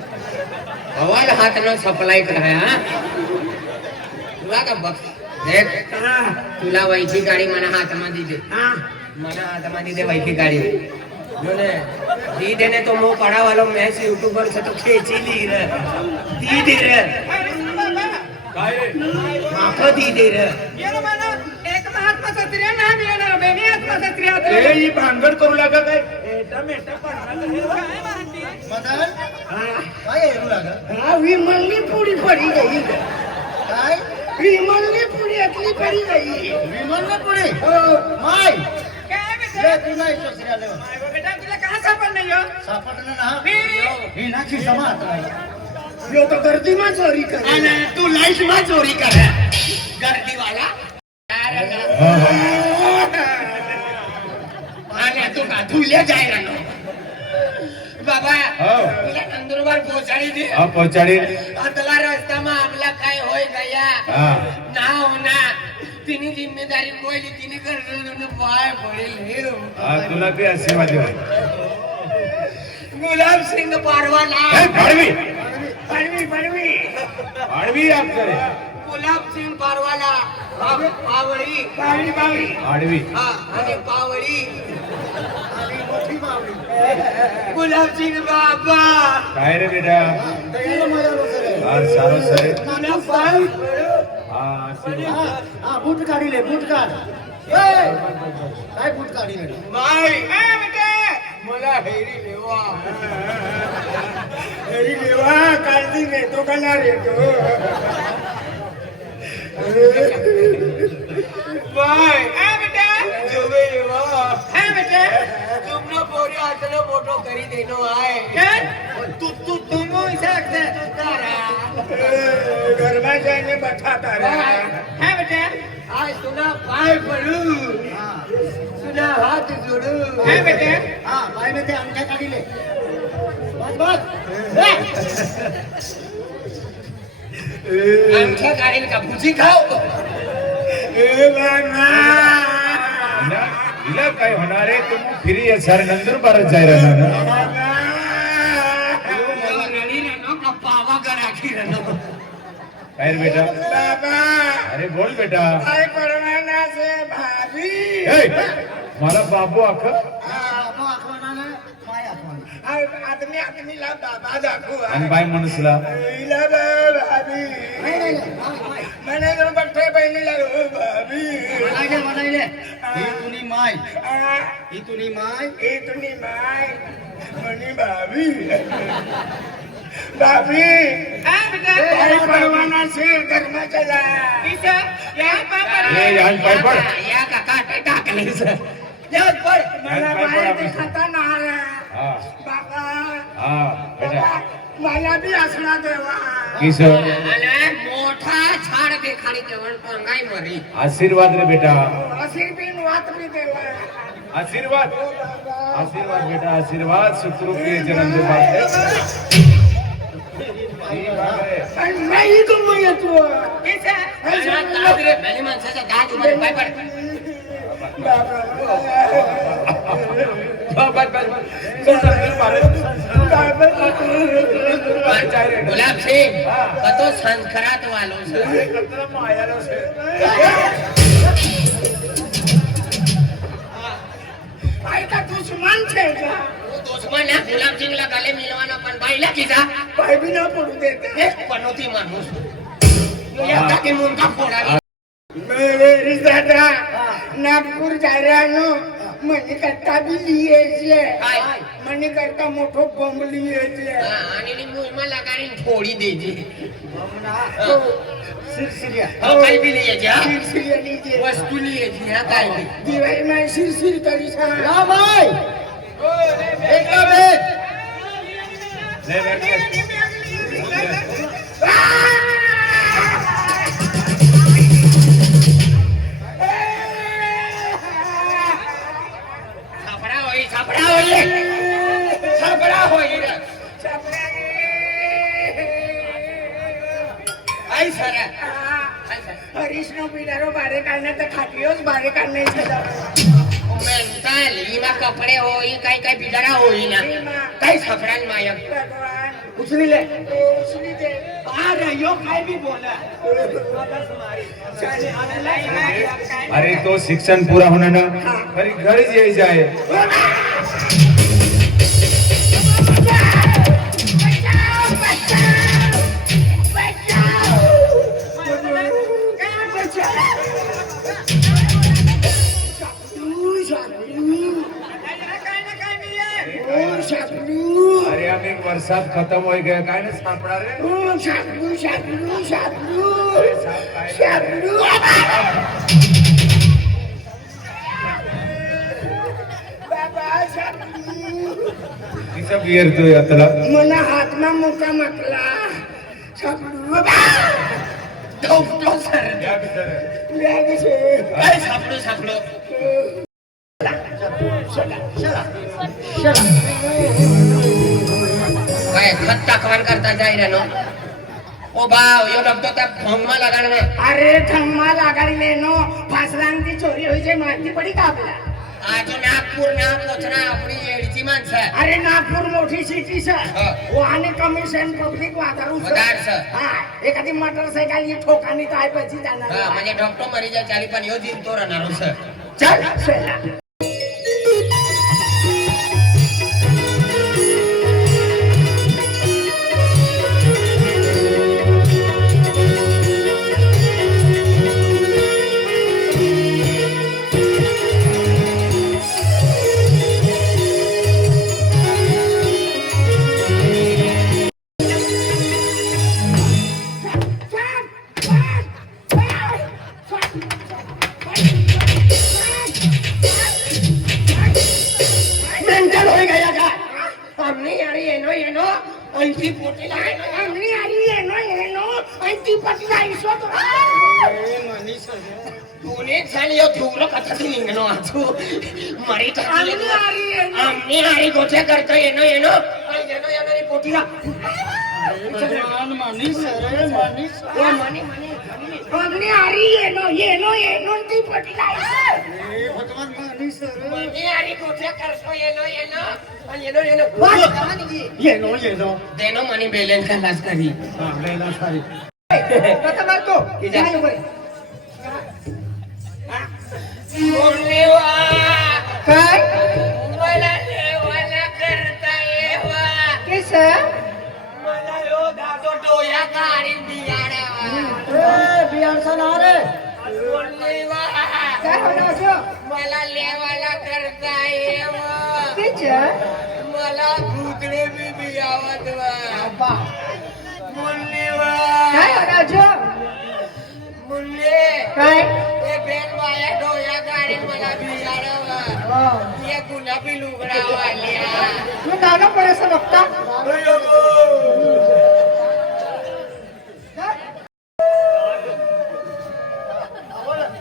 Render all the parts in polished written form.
हवाला हात न सप्लाय करा तुला का बघ तुला वैठी गाडी मला हातमध्ये दे मला हातमध्ये दे वैठी गाडी दी देने तो मुंह पड़ा वालों मैं से यूट्यूबर से तो खींची ली रे दी दे रे माफा दी दे रे एक महात्मा सत्रिया ना मिळणार बेनी आत्मा सत्रिया ए ही भांगड करू लागा काय काय म्हणते मदन काय येऊ लागा हा विमलनी पुडी पडी गई काय विमलनी पुडी अतली पडी गई विमान पुढे हो माय काय ले बेटा तुला इच्छा आले बेटा तुला कहाँ सापडलं यो सापडलं ना मी- ही नाची समात यो तो गर्दी में चोरी कर तू लाईफ में चोरी कर गर्दी वाला आणि तू का धुले जाय ना बाबा तुला नंदुरबार पोचाडी दे पહોंचाडी आतला रस्ताમાં आमला काय होय गया ना होना तिने जिम्मेदारी बोली तिने कर पाय पडेल तुला बी आशीर्वाद देऊ गुलाब सिंग पारवाला पाडवी पडवी पडवी पाडवी आपकडे गुलाब सिंग पारवाला पावळी बावली बावली पाडवी हा आणि पावळी मोठी मावली गुलाब सिंग बाबा काय रे बेटा दयाला माझ्या रोसरे हा सारो सरे गुलाब साहेब हा आशीर्वाद हा बूट काढिले बूट काढ ए काय बूट काढिले बाई मला हेरी लेवा अरे देवा काळजी नेतो का ना रेतो बाई बेटा जोवे लेवा हा बेटा तुमने पोरी आतने मोटो करी देनो आए काय तुम इसे तारा गरमा जाने बठाता रे हा बेटा आज सुना पाय पडू सुना हात जोडू हा बेटा हा बाय में ते अंगठ्या काढिले बस आमच्या गाडीला का भुजी खाऊ हिला काय होणार आहे तुम्ही फिरी आहे सर नंदुरबार जाय राहणार रडी रनो का पावा गराखी रनो काय रे बेटा बाबा अरे बोल बेटा काय परवाना से भाभी ए, मला बाबू आख बाबा आखवाना माय आखवाना आदमी आदमीला बाबा दाखवू आणि बाय माणूसला हिला भाभी नाही माय म्हणे जण बठ्ठे बहिणीला भाभी म्हणायले ही तुनी माय ही तुनी माय ए तुम्ही माय म्हणे भाभी भाभी काय परवाना से धर्म चला ए यान पाय पड या काका टाकले सर मला बाहेर दिसता ना हा बाबा हा बेटा मला बी असला देवा किस आणि मोठा झाड देखाडी जेवण पंगाई मरी आशीर्वाद रे बेटा अशी बिन वात बी देवा आशीर्वाद आशीर्वाद बेटा आशीर्वाद सुखरूपी नंदुरबार पण नाही तुम्ही येतो भली माणसाच्या दात मध्ये पाय पड गुलाब सिंह कतो संस्कारात वालो ऐका दुश्मन छे का दुश्मन है गुलाब सिंह ला गले मिलवाना पण बाईला किसा पाय बी ना पडू देते एक पनोती माणूस एकदा की मुंडका फोडाली मेरे दादा नागपूर जायरानो मनी करता बी लिये काय? मनी करता मोठो बॉम्ब लिये आणि नी मुलमा लगानी फोडी द्यायची सिरसिरिया काही बी लिहायची हा? सिरसिर लिये वस्तू लिहायची हा काय बी दिवाळी मा सिरसिर तरी सांग या बाय एकला भेट ले बेटा होई छापरा होई रे. आई सर હરીશનો પીડારો બારે કાઢને તો ખાટીઓ જ બારે કાઢને છે મેન્ટલ ઈમાં કપડે હોય કઈ બિચારા હોય ના કઈ સફરાન માયક ભગવાન ઉછળી લે ઉછળી દે આ રહ્યો કાઈ બી બોલે अरे तो शिक्षण पूरा होना ना अरे घर ही जाए अरे आम एक वरसाद खत्म हो गया काय ना सापडा रे अरे साप काय तिचा बियर तो यातला મને હાથમાં મુકા મકલા સાપડું ડોક્ટર સર या बिचारे લાગે છે કઈ સાપડો કઈ ખત્તા ખવાન કરતા જાય રે નો ઓ બાવ યો ડોક્ટર તા ફોનમાં લગાડને અરે ઠંગમાં લાગાડી લેનો ફાસલાંગથી ચોરી હોય છે મારતી પડી કાપલા આ તો નાગપુર ના કોચના આપણી એડજી માં છે અરે નાગપુર મોટી સિટી છે હા. વાને કમિશન પબ્લિક વાતારું વધારે છે. હા એકાદી મોટરસાઇકલ ની ઠોકાની તો આય પછી હા જાના મને ડોક્ટર મરી જાય ચાલી પણ યો જીન તો રનારો છે ચાલ સેલા મેન્ટલ હોઈ ગયા કા અમને યારી એનો અંતી પોટી લાય અમને યારી એનો અંતી પોટી લાય છો તો તુને સાલીઓ ધુરો કથાથી નિંગનો આછું મરી અમને ઠાકી યારી એનો અમને હારી ગોઠે કરતો એનો ની પોટીના ભગવાન માની સરે માની ઓ મને અમને યારી એનો અંતી પોટી લાય ભગવાન માની સરે મને હારી ગોઠે કરતો એનો એનો તેનો મને બેલેન્સ ખલાસ કરી હા લેલા સારી તમાર તો જાય ઉપર બોલેવા કઈ मला लेवाला करता येवा કે છે मला यो दादो डोया गाडी बियाडावा બિયાણસા ના રે बोलेवा काय होणार છો मला लेवाला करता येवा કે છે मला भूतडे बी बियावतवा બા બોલેવા काय होणार છો मुले काय એ બેન વાયા ડોયા ગાડી मला बियाडावा ये गुलाबी लुगडा वाल्या तू नानो पडेस बघता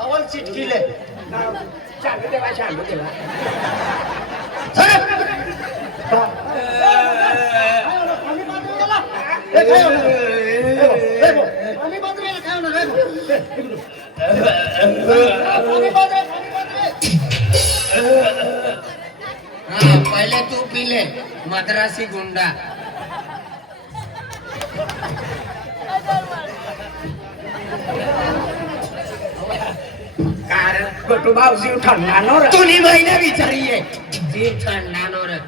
અવલ ચીટકી લે चालू देवा એ ખાયો ને રેગો પાણી બાંધરે ખાયો ને રેગો પાણી બાંધરે हाँ पहले तू पी ले मद्रासी गुंडा कारण गटू भाव जीव ठरणार रे तुनी महिना विचारिये जीव ठंडानो रे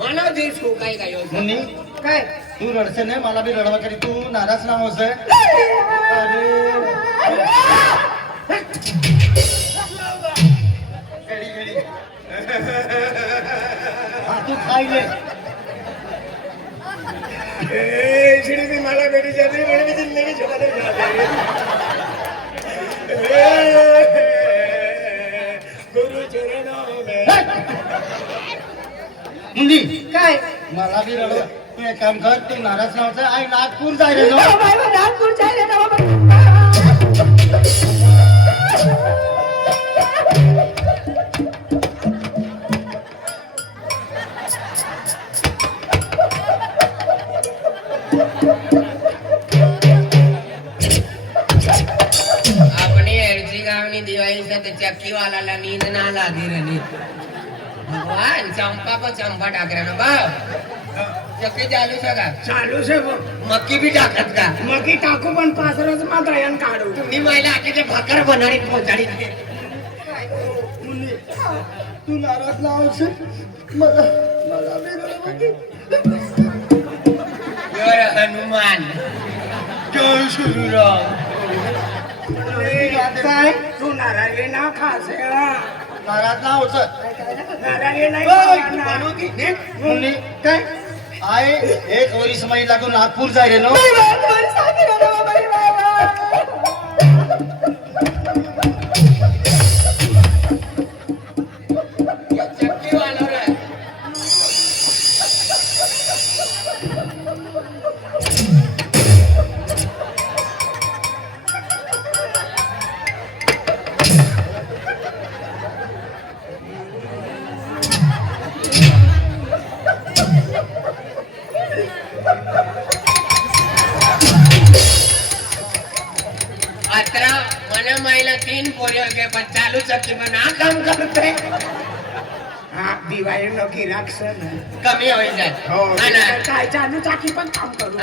मानो जीव सुकाई गयो છે. મુની काय તું રડશે ને માલા બી રડવા કરી તું નારાજ ના હોશે અરે ગડી ગડી હા તું ખાઈ લે श्री भी माला बेटी जाती बड़ी भी जिंदगी छोड़ दे गुरु चरणों में મુની काय માલા બી રડવા તું એક કામ કર તું નારાજ ના હોશે આ નાગપુર જાય રે ओ भाई वो नागपुर जाए ना बाबा चक्कीवाल्याला नींद ना लागी रे नींद. भगवान चंपा को चंपा टाक रहा ना बाप. चक्की चालू सका चालू છે मक्की बी टाकत का મકી ટાકું પણ પાછળ જ માં દયન કાઢું तुम्ही महिला आखीचे भाकर बनाडी पोचाडी तू नाराज लावશે मला मला योर हनुमान जय श्रीराम काय तू नारायण ना खासे नाराज ना होतं नारायण नाही मुली काय आय एक वरी समय लागून नागपूर जाय रे नो चक्कीवाला रे अतरा मन महिला 3 पोरी के पण चालू चक्की में ना काम करते हा दिवाळी नो गिराक सण कमी होईल जात हो आणि काय चालू चाकी पण काम करू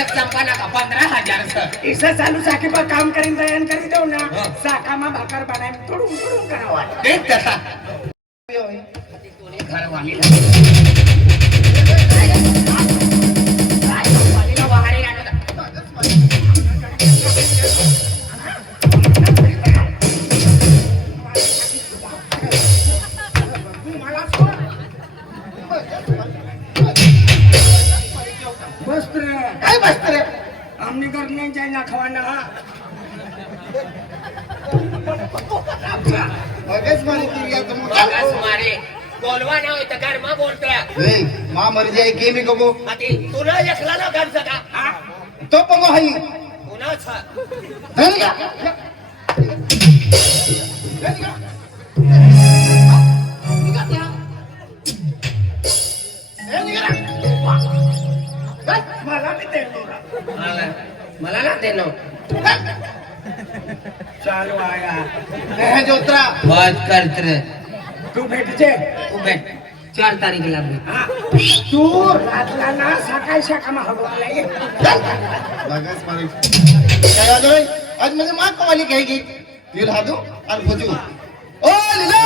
एक चंपा ना 15,000 सर इसं चालू चाकी पण काम करीन तयार करी देऊ ना हो. साकामा भाकर बनाय तोडून तोडून करावा देख तसा घरवाली बाहेर आणत बसत्र काय बसतं रे आमने करणे जाय ना खवाना मगच मला किरिया बघाच मारे बोलवा ना होय तर घरमा बोलतोय नाही मा मर्जी आहे की मी कबो आधी तुला एकला ना घर सका तो पंगो हाई कुणाच धन का मला मी ते मला ना दे नो चालू आया हे जोत्रा बहुत करत रे तू भेटचे उभे 4 तारीखला तू रातला ना सकाळी शाखामा हगवायला ये लगेच मारे काय आलो रे आज म्हणजे माग कवाली काय की दिल हादू आणि फजू ओ लीला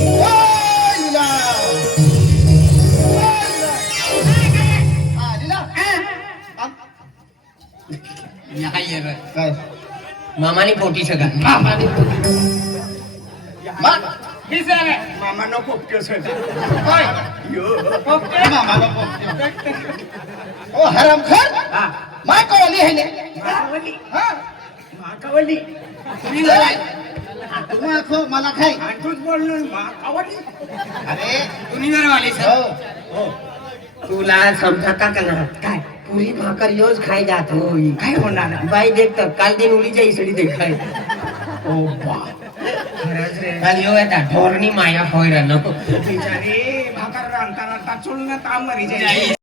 ओ लीला आ लीला या ये रे काय मामानी पोटी सका मा मामा नो पोपट्यो सर काय यो मामा ओ हरामखोर हा माग कवाली है ने माकावली हा माकावली तुम्हा खो मला खाय आणि तूच बोललो माकावली अरे कुणी घरवाली हो हो तुला समजता का ना काय पुरी भाकर योज खाई जात हो काय होणार बाई देखत काल दिन उडीच्या इसडी देखाय ओ बा खरंच रे काल यो येता ढोरणी माया होय र नको बिचारी भाकर रांधता रांधता चुलनं ताम मरी जाईल